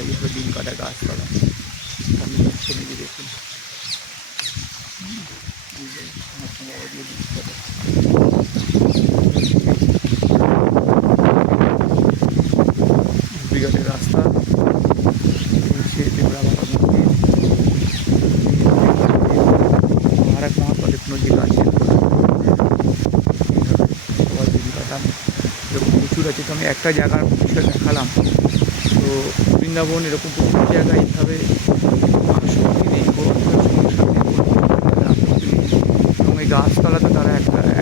এইভাবে দিন কাটা গাছপালা আমি যাচ্ছে নাকি দেখুন বিঘাটের রাস্তা আর এক মহাপ্রদীপ নদীর আছে দিন কাটান এরকম প্রচুর আছে। তো আমি একটা জায়গার বিষয় দেখালাম। তো বৃন্দাবন এরকম প্রচুর জায়গায় এইভাবে আসক্তি নেই, সমস্যা নেই, এবং এই গাছতলাতে তারা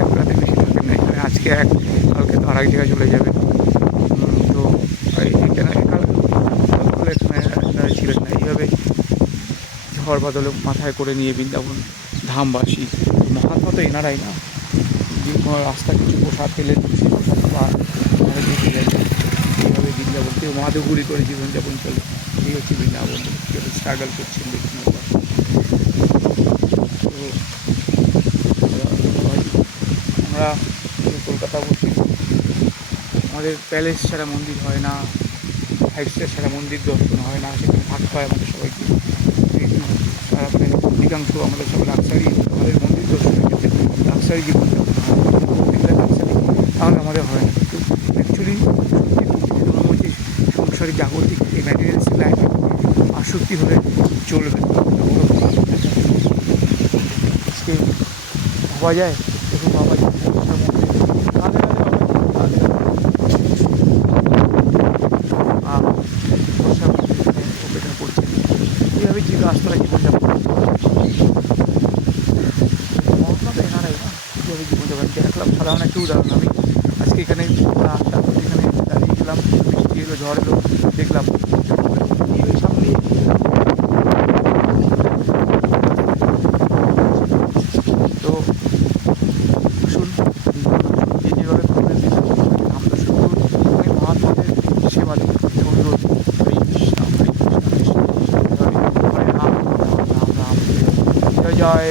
এক রাতে বেশি থাকেন না। এখানে আজকে এক, কালকে তো আরেক জায়গায় চলে যাবে। তো এখানে এখানে ছিলেন না। এইভাবে ঝড় বাদলে মাথায় করে নিয়ে বৃন্দাবন ধামবাসী, মহাত্মা তো এনারাই না, যে কোনো রাস্তা কিছু প্রসাদ পেলেন সেই প্রসাদ এইভাবে বৃন্দাবন কেউ মাদুগুড়ি করে জীবনযাপন চলে। এই হচ্ছে বৃন্দাবন, কেউ স্ট্রাগল করছেন দেখুন। তো আমরা কলকাতা বসি, আমাদের প্যালেস ছাড়া মন্দির হয় না, 5 স্টার ছাড়া মন্দির দর্শন হয় না, সেখানে থাকতে হয় আমাদের সবাইকে। অধিকাংশ আমাদের সব লাক্সারি, আমাদের মন্দির দর্শনের ক্ষেত্রে লাক্সারি জীবনযাপন হয়, লাক্সারি তাহলে আমাদের হয় না। কিন্তু অ্যাকচুয়ালি হচ্ছে সংসারে জাগতিক এই ম্যাটেরিয়ালস লাইফ আসক্তি হলে চলবে। আজকে ভাবা যায়, দেখুন ভাবা যায় অপেক্ষা করছে এইভাবে যে গাছতলা জীবনযাপন মহাত্মা তো এনারাই না, কীভাবে জীবনযাপন দেখলাম। সাধারণ একটা উদাহরণ, আমি আজকে এখানে এখানে দাঁড়িয়েছিলাম, বৃষ্টি এলো, ঝড় এলো, দেখলাম সামনে তো শুন যেভাবে আমরা শুধু আমি মহাত্মাদের সেবা দিই, সুন্দর হরে কৃষ্ণ কৃষ্ণ কৃষ্ণ হরে রাম রাম রাম জয় জয়